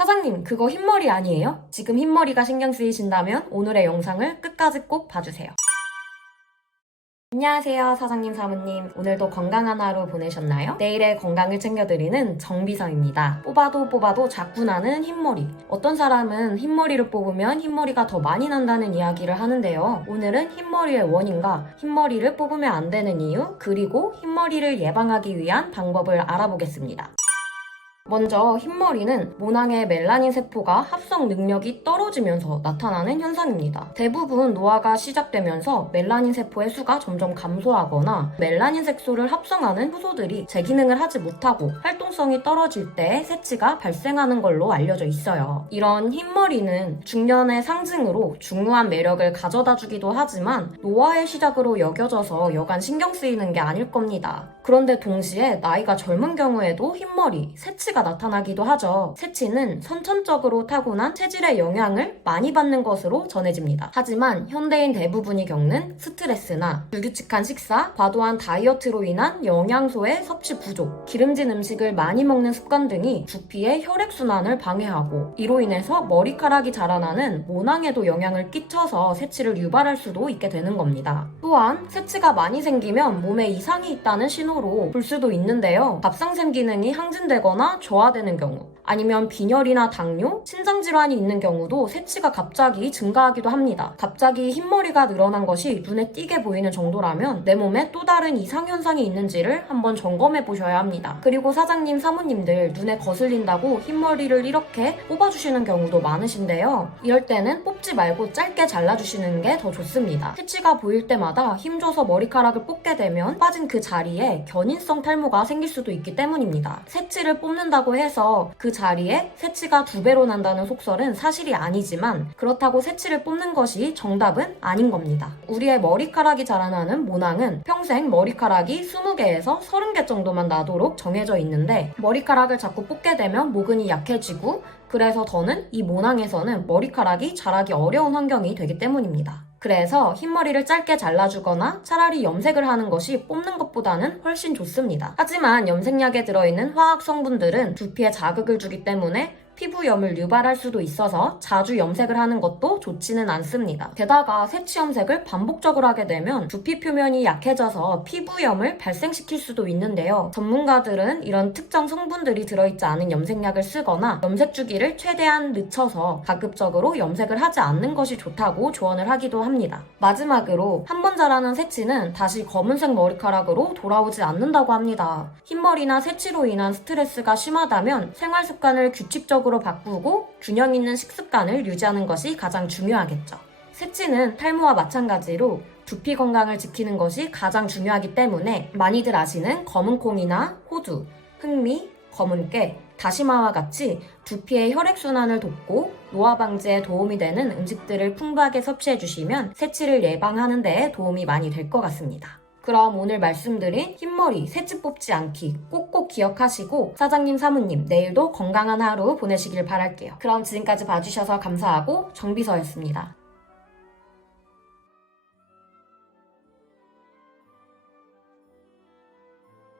사장님, 그거 흰머리 아니에요? 지금 흰머리가 신경 쓰이신다면 오늘의 영상을 끝까지 꼭 봐주세요. 안녕하세요, 사장님, 사모님. 오늘도 건강한 하루 보내셨나요? 내일의 건강을 챙겨드리는 정비서입니다. 뽑아도 자꾸 나는 흰머리. 어떤 사람은 흰머리를 뽑으면 흰머리가 더 많이 난다는 이야기를 하는데요. 오늘은 흰머리의 원인과 흰머리를 뽑으면 안 되는 이유, 그리고 흰머리를 예방하기 위한 방법을 알아보겠습니다. 먼저 흰머리는 모낭의 멜라닌 세포가 합성 능력이 떨어지면서 나타나는 현상입니다. 대부분 노화가 시작되면서 멜라닌 세포의 수가 점점 감소하거나 멜라닌 색소를 합성하는 효소들이 제 기능을 하지 못하고 활동성이 떨어질 때 새치가 발생하는 걸로 알려져 있어요. 이런 흰머리는 중년의 상징으로 중후한 매력을 가져다 주기도 하지만 노화의 시작으로 여겨져서 여간 신경 쓰이는 게 아닐 겁니다. 그런데 동시에 나이가 젊은 경우에도 흰머리, 새치가 나타나기도 하죠. 새치는 선천적으로 타고난 체질의 영향을 많이 받는 것으로 전해집니다. 하지만 현대인 대부분이 겪는 스트레스나 불규칙한 식사, 과도한 다이어트로 인한 영양소의 섭취 부족, 기름진 음식을 많이 먹는 습관 등이 두피의 혈액순환을 방해하고 이로 인해서 머리카락이 자라나는 모낭에도 영향을 끼쳐서 새치를 유발할 수도 있게 되는 겁니다. 또한 새치가 많이 생기면 몸에 이상이 있다는 신호로 볼 수도 있는데요. 갑상샘 기능이 항진되거나 저하되는 경우, 아니면 빈혈이나 당뇨, 신장질환이 있는 경우도 새치가 갑자기 증가하기도 합니다. 갑자기 흰머리가 늘어난 것이 눈에 띄게 보이는 정도라면 내 몸에 또 다른 이상현상이 있는지를 한번 점검해 보셔야 합니다. 그리고 사장님, 사모님들 눈에 거슬린다고 흰머리를 이렇게 뽑아주시는 경우도 많으신데요. 이럴 때는 뽑지 말고 짧게 잘라주시는 게 더 좋습니다. 새치가 보일 때마다 힘줘서 머리카락을 뽑게 되면 빠진 그 자리에 견인성 탈모가 생길 수도 있기 때문입니다. 새치를 뽑는다고 해서 그 자리에 새치가 2배로 난다는 속설은 사실이 아니지만 그렇다고 새치를 뽑는 것이 정답은 아닌 겁니다. 우리의 머리카락이 자라나는 모낭은 평생 머리카락이 20개에서 30개 정도만 나도록 정해져 있는데 머리카락을 자꾸 뽑게 되면 모근이 약해지고 그래서 더는 이 모낭에서는 머리카락이 자라기 어려운 환경이 되기 때문입니다. 그래서 흰머리를 짧게 잘라주거나 차라리 염색을 하는 것이 뽑는 것보다는 훨씬 좋습니다. 하지만 염색약에 들어있는 화학 성분들은 두피에 자극을 주기 때문에 피부염을 유발할 수도 있어서 자주 염색을 하는 것도 좋지는 않습니다. 게다가 새치 염색을 반복적으로 하게 되면 두피 표면이 약해져서 피부염을 발생시킬 수도 있는데요. 전문가들은 이런 특정 성분들이 들어있지 않은 염색약을 쓰거나 염색 주기를 최대한 늦춰서 가급적으로 염색을 하지 않는 것이 좋다고 조언을 하기도 합니다. 마지막으로 한 번 자라는 새치는 다시 검은색 머리카락으로 돌아오지 않는다고 합니다. 흰머리나 새치로 인한 스트레스가 심하다면 생활 습관을 규칙적으로 바꾸고 균형 있는 식습관을 유지하는 것이 가장 중요하겠죠. 새치는 탈모와 마찬가지로 두피 건강을 지키는 것이 가장 중요하기 때문에 많이들 아시는 검은콩이나 호두, 흑미, 검은깨, 다시마와 같이 두피의 혈액순환을 돕고 노화 방지에 도움이 되는 음식들을 풍부하게 섭취해 주시면 새치를 예방하는 데 도움이 많이 될 것 같습니다. 그럼 오늘 말씀드린 흰머리, 새치 뽑지 않기 꼭꼭 기억하시고 사장님, 사모님 내일도 건강한 하루 보내시길 바랄게요. 그럼 지금까지 봐주셔서 감사하고 정비서였습니다.